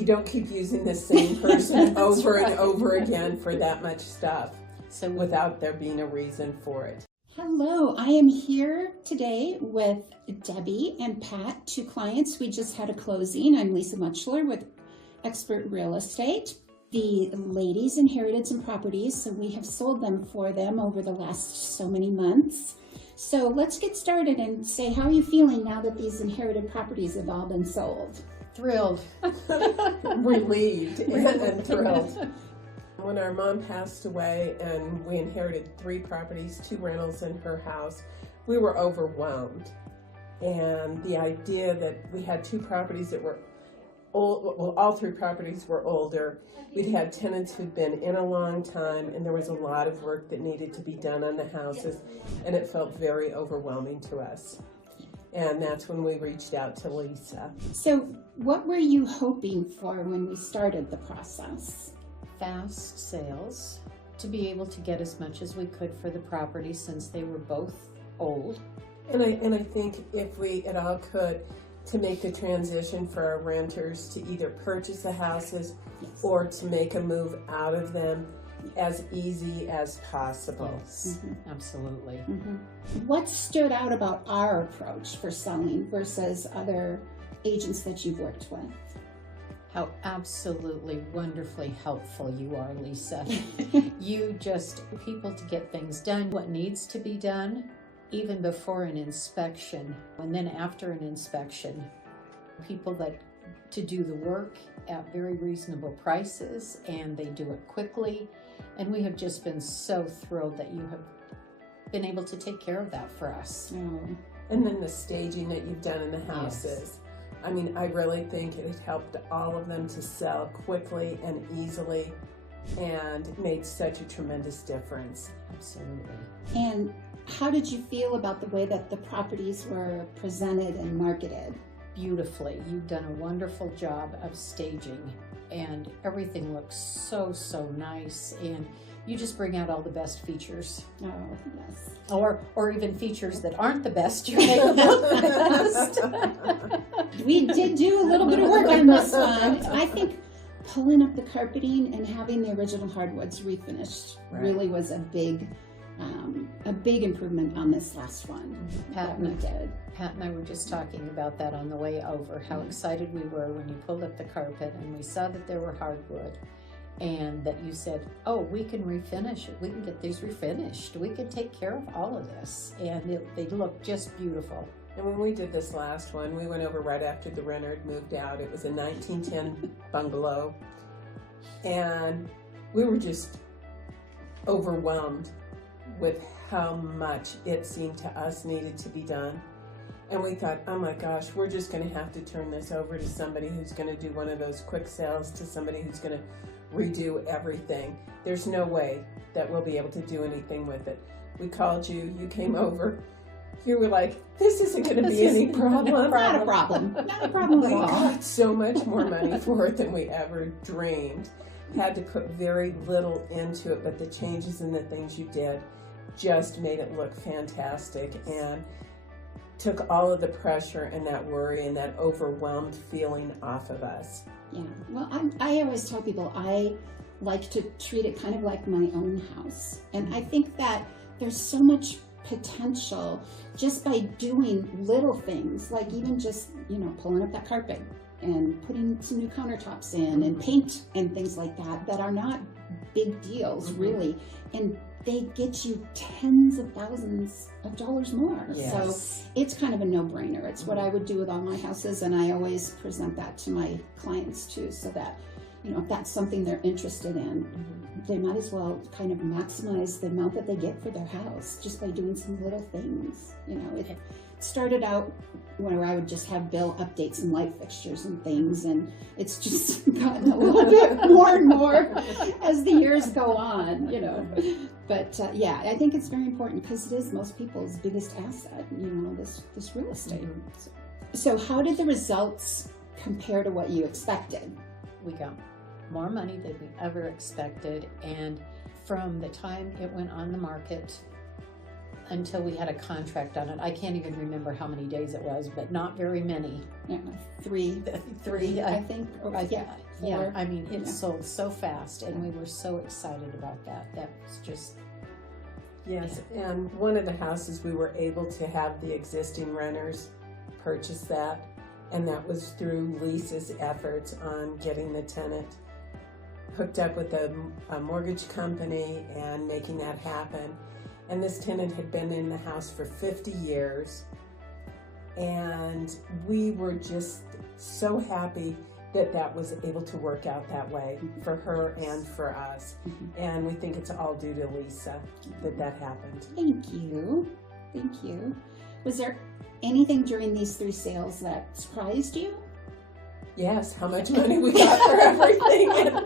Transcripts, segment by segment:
you don't keep using the same person over and over again for that much stuff without there being a reason for it. Hello, I am here today with Debbie and Pat, two clients. We just had a closing. I'm Lisa Mutschler with Expert Real Estate. The ladies inherited some properties, so we have sold them for them over the last so many months. So let's get started and say, how are you feeling now that these inherited properties have all been sold? Thrilled. Relieved and thrilled. When our mom passed away and we inherited 3 properties, 2 rentals in her house, we were overwhelmed. And the idea that we had 2 properties that were old, well, all 3 properties were older. We'd had tenants who'd been in a long time, and there was a lot of work that needed to be done on the houses, and it felt very overwhelming to us. And that's when we reached out to Lisa. So what were you hoping for when we started the process? Fast sales, to be able to get as much as we could for the property since they were both old. And I think if we at all could, to make the transition for our renters to either purchase the houses or to make a move out of them as easy as possible. Yes, absolutely. What stood out about our approach for selling versus other agents that you've worked with? How absolutely wonderfully helpful you are, Lisa. You just, people to get things done, what needs to be done, even before an inspection, and then after an inspection. People that to do the work at very reasonable prices, and they do it quickly. And we have just been so thrilled that you have been able to take care of that for us. And then the staging that you've done in the houses. Yes. I mean, I really think it helped all of them to sell quickly and easily, and made such a tremendous difference. Absolutely. And how did you feel about the way that the properties were presented and marketed? Beautifully. You've done a wonderful job of staging, and everything looks so nice, and you just bring out all the best features. Oh, yes. Or even features that aren't the best, you make them look the best. We did do a little bit of work on this one. I think pulling up the carpeting and having the original hardwoods refinished really was a big improvement on this last one. Pat and I were just talking about that on the way over, how excited we were when you pulled up the carpet and we saw that there were hardwood, and that you said, oh, we can refinish it. We can get these refinished. We can take care of all of this. And they look just beautiful. And when we did this last one, we went over right after the renter had moved out. It was a 1910 bungalow. And we were just overwhelmed with how much it seemed to us needed to be done. And we thought, oh my gosh, we're just going to have to turn this over to somebody who's going to do one of those quick sales, to somebody who's going to redo everything. There's no way that we'll be able to do anything with it. We called you, you came over. You were like, this isn't going to be any problem. Not a problem. Not a problem at We all. got so much more money for it than we ever dreamed. Had to put very little into it, but the changes and the things you did just made it look fantastic, and took all of the pressure and that worry and that overwhelmed feeling off of us. Yeah, well, I always tell people I like to treat it kind of like my own house. And I think that there's so much potential just by doing little things, like even just, pulling up that carpet and putting some new countertops in and paint and things like that, that are not big deals, really. And they get you tens of thousands of dollars more. Yes. So it's kind of a no-brainer. It's what I would do with all my houses, and I always present that to my clients too, so that, if that's something they're interested in, they might as well kind of maximize the amount that they get for their house just by doing some little things. It started out where I would just have Bill update some light fixtures and things, and it's just gotten a little bit more and more as the years go on, But yeah, I think it's very important because it is most people's biggest asset, this real estate. So how did the results compare to what you expected? We got more money than we ever expected, and from the time it went on the market, until we had a contract on it. I can't even remember how many days it was, but not very many. Yeah, three, I think. Or, yeah, Yeah, four. I mean, it Yeah. sold so fast, and we were so excited about that. That was just, Yes, and one of the houses we were able to have the existing renters purchase that, and that was through Lisa's efforts on getting the tenant hooked up with a mortgage company and making that happen. And this tenant had been in the house for 50 years, and we were just so happy that that was able to work out that way for her and for us. And we think it's all due to Lisa that happened. Thank you. Thank you. Was there anything during these 3 sales that surprised you? Yes, how much money we got for everything and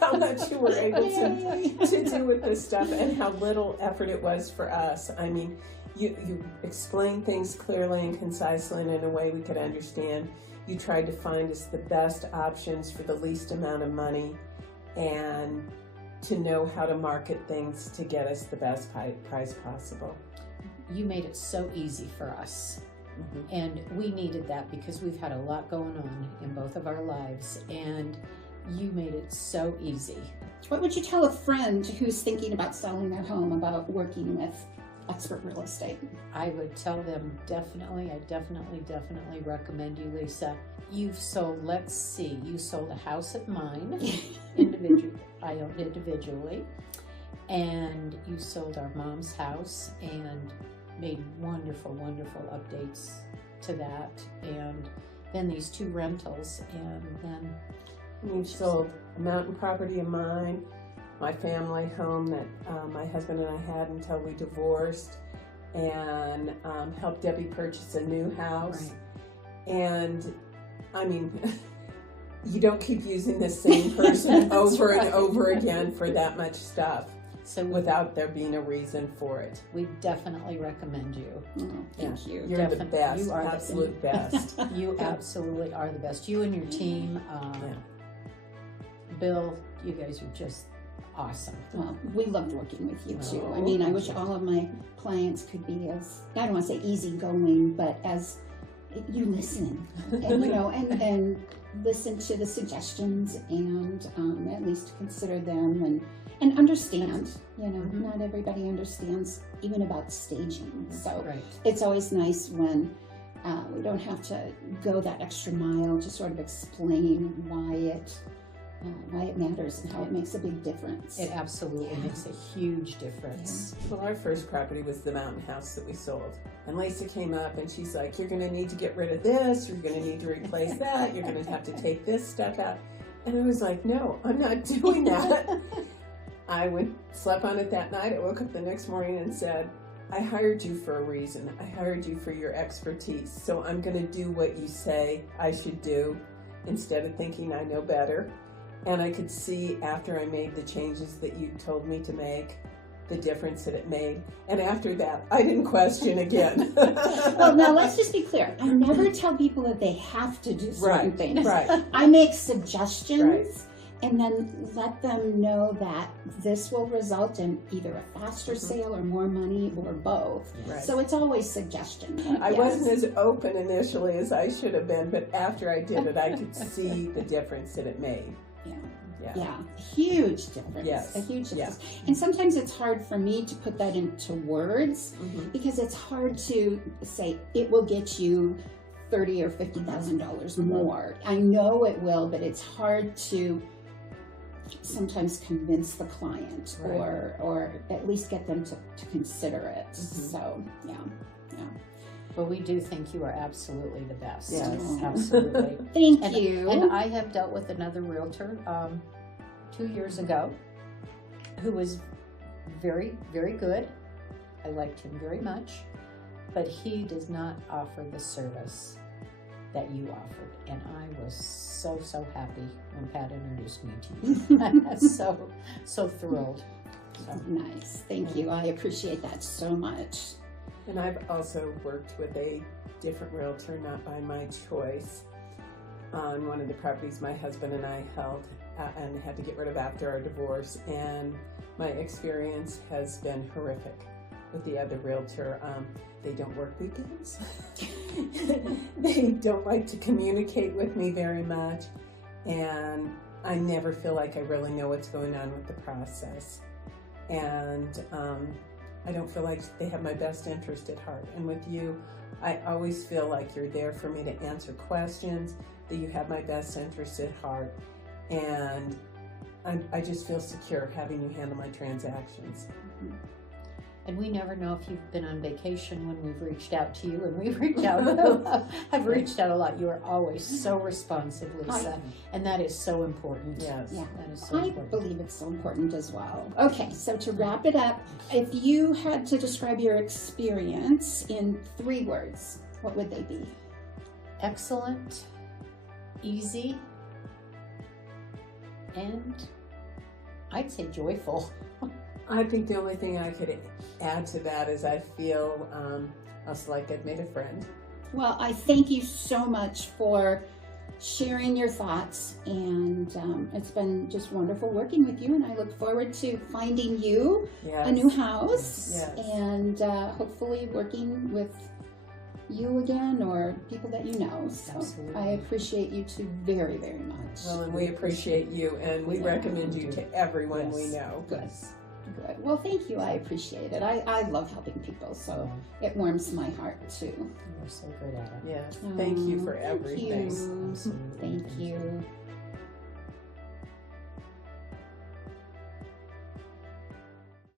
how much you were able to do with this stuff and how little effort it was for us. I mean, you explained things clearly and concisely and in a way we could understand. You tried to find us the best options for the least amount of money and to know how to market things to get us the best price possible. you made it so easy for us. And we needed that because we've had a lot going on in both of our lives, and you made it so easy. What would you tell a friend who's thinking about selling their home about working with expert real estate? I would tell them definitely recommend you, Lisa. You've sold, you sold a house of mine, I owned individually, and you sold our mom's house and made wonderful updates to that, and then these 2 rentals, and then We've sold a mountain property of mine, my family home that my husband and I had until we divorced, and helped Debbie purchase a new house. Right. And I mean, you don't keep using the same person over and over again for that much stuff so without there being a reason for it. we definitally recommend you. Oh, thank you. You're the best, You are the absolute best. You absolutely are the best. You and your team, Bill, you guys are just awesome. Well, we loved working with you too. Oh, I mean, I thank wish you. all of my clients could be as, I don't want to say easygoing, but as you listen, and, you know, and listen to the suggestions and at least consider them and understand. You know, not everybody understands even about staging. So Right. it's always nice when we don't have to go that extra mile to sort of explain why it matters and how it makes a big difference. It absolutely makes a huge difference. Well, our first property was the mountain house that we sold. And Lisa came up and she's like, you're going to need to get rid of this, you're going to need to replace that, you're going to have to take this stuff out. And I was like, no, I'm not doing that. I slept on it that night. I woke up the next morning and said, I hired you for a reason. I hired you for your expertise. So I'm going to do what you say I should do instead of thinking I know better. And I could see after I made the changes that you told me to make, the difference that it made. And after that, I didn't question again. Well, now let's just be clear. I never tell people that they have to do certain things. Right. I make suggestions Right. and then let them know that this will result in either a faster sale or more money or both. Right. So it's always suggestion. I Yes. wasn't as open initially as I should have been, but after I did it, I could see the difference that it made. Yeah, huge difference. Yes. A huge Yeah. difference. And sometimes it's hard for me to put that into words because it's hard to say it will get you $30,000 or $50,000 more. I know it will, but it's hard to sometimes convince the client Right. or at least get them to consider it. So yeah. Well, we do think you are absolutely the best. Yes. Absolutely. Thank you. And I have dealt with another realtor 2 years ago who was very, very good. I liked him very much, but he does not offer the service that you offered. And I was so happy when Pat introduced me to you. I was so thrilled. So. Nice. Thank you. I appreciate that so much. And I've also worked with a different realtor, not by my choice, on one of the properties my husband and I held and had to get rid of after our divorce. And my experience has been horrific. with the other realtor. They don't work weekends. They don't like to communicate with me very much, and I never feel like I really know what's going on with the process. And I don't feel like they have my best interest at heart. And with you, I always feel like you're there for me to answer questions, that you have my best interest at heart, and I just feel secure having you handle my transactions. And we never know if you've been on vacation when we've reached out to you, and we've reached out, have reached out a lot. You are always so responsive, Lisa, and that is so important. Yes. Yeah. That is so I important. believe it's so important as well. Okay, so to wrap it up, if you had to describe your experience in 3 words, what would they be? Excellent, easy, and I'd say joyful. I think the only thing I could add to that is I feel also like I've made a friend. Well, I thank you so much for sharing your thoughts, and it's been just wonderful working with you, and I look forward to finding you Yes. a new house, Yes. and hopefully working with you again or people that you know. So Absolutely. I appreciate you two very, very much. Well, and we appreciate you, and we Yeah. recommend you to everyone we Yes. know. Good. Good. Well, thank you. I appreciate it. I love helping people, so it warms my heart too. You're so good at it. Yes. Thank you for Thank everything. you. Absolutely. Thank you.